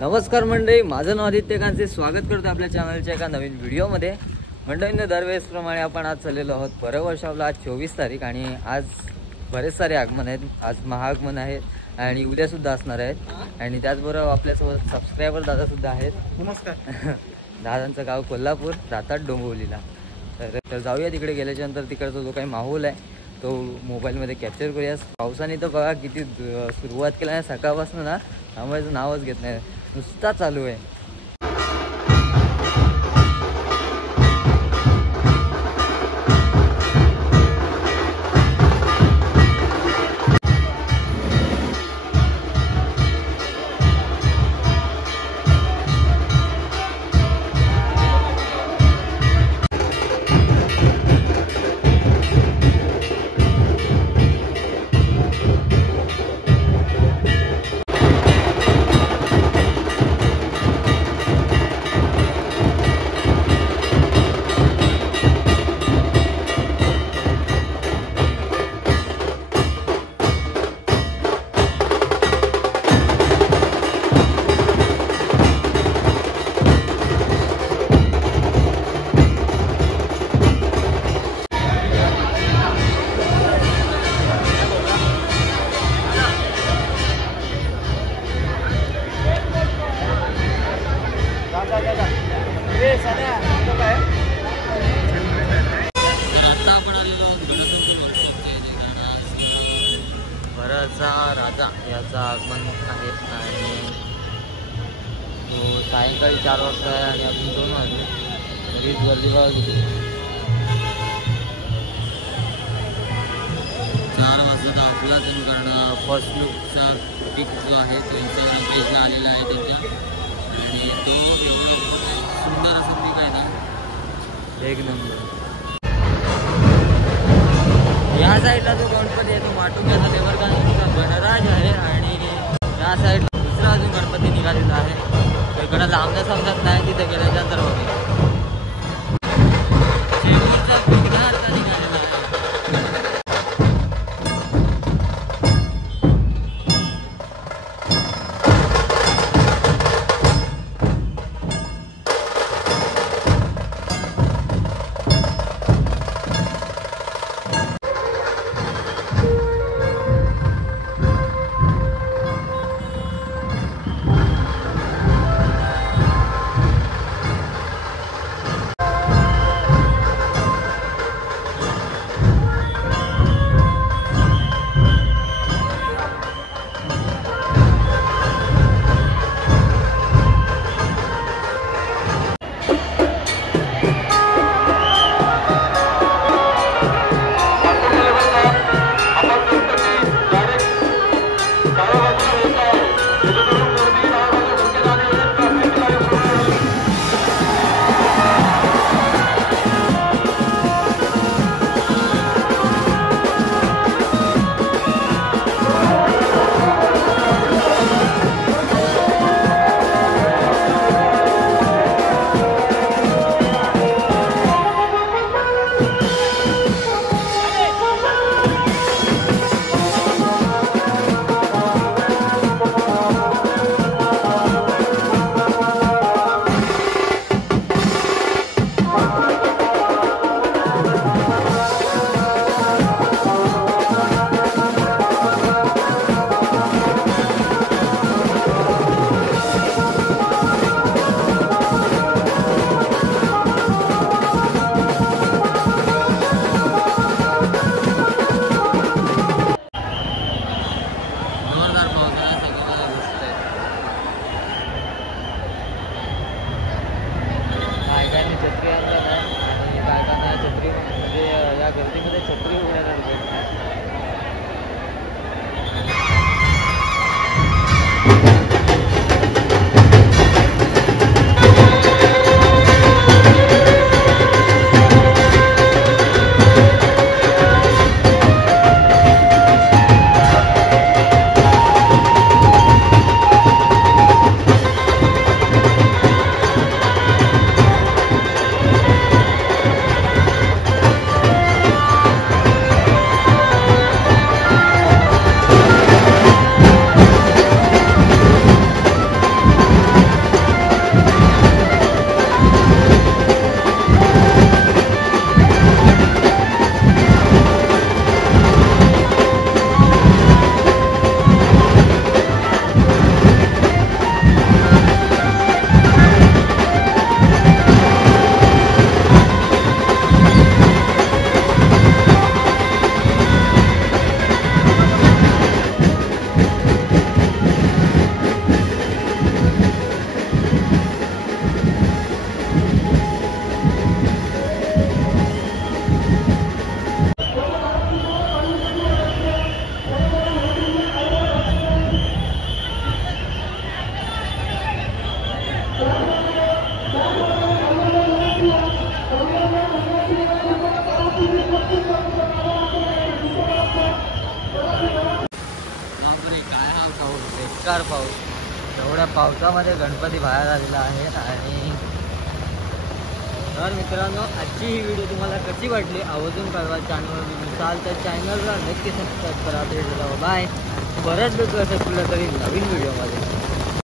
नमस्कार मंडळी, माझं नाव आदित्य कांचे. स्वागत करतो आपल्या चॅनलच्या एका नवीन व्हिडिओमध्ये. मंडळींनी दरवेळेसप्रमाणे आपण आज चाललेलो आहोत भरवर्षावला. आज 24 तारीख आणि आज बरेच सारे आगमन आहेत. आज महाआगमन आहे आणि उद्यासुद्धा असणार आहेत. आणि त्याचबरोबर आपल्यासोबत सबस्क्रायबर दादासुद्धा आहेत. नमस्कार. दादांचं गाव कोल्हापूर, राहतात डोंबिवलीला. तर जाऊया तिकडे. गेल्याच्यानंतर तिकडचा जो काही माहोल आहे तो मोबाईलमध्ये कॅप्चर करूया. पावसाने तर बघा किती सुरुवात केला आहे सकाळपासून ना, थांबायचं नावच घेत नाही, नुसता चालू आहे. भराचा राजा याचं आगमन आहे आणि तो सायंकाळी 4 वाजता आहे आणि अजून 2 वाजले तरीच गर्दी बघा किती. 4 वाजता आपला कारण फर्स्ट लुकचा पिक जो आहे तो इंस्टाग्राम पेजला आलेला आहे त्यांच्या, आणि तो एवढा सुंदर असं पिक आहे ना, एक नंबर. या साईडला जो गणपती आहे तो माटुंग्याचा देवरगावचा गणराज आहे आणि या साईडला दुसरा अजून गणपती निघालेला आहे. तो इकडं लांबणं समजत नाही, तिथे गेल्याच्यानंतर बघा शेवटचा विघ्नहर्ता निघालेला आहे. पाऊस, बेकार पाऊस. एवढ्या पावसामध्ये गणपती बाहेर आलेला आहे. आणि तर मित्रांनो, आजची ही व्हिडिओ तुम्हाला कशी वाटली आवर्जून कळवा. चॅनलवर नसाल तर चॅनलला नक्की सबस्क्राईब करा. बाय. परत भेटू असं कुठल्या तरी नवीन व्हिडिओमध्ये.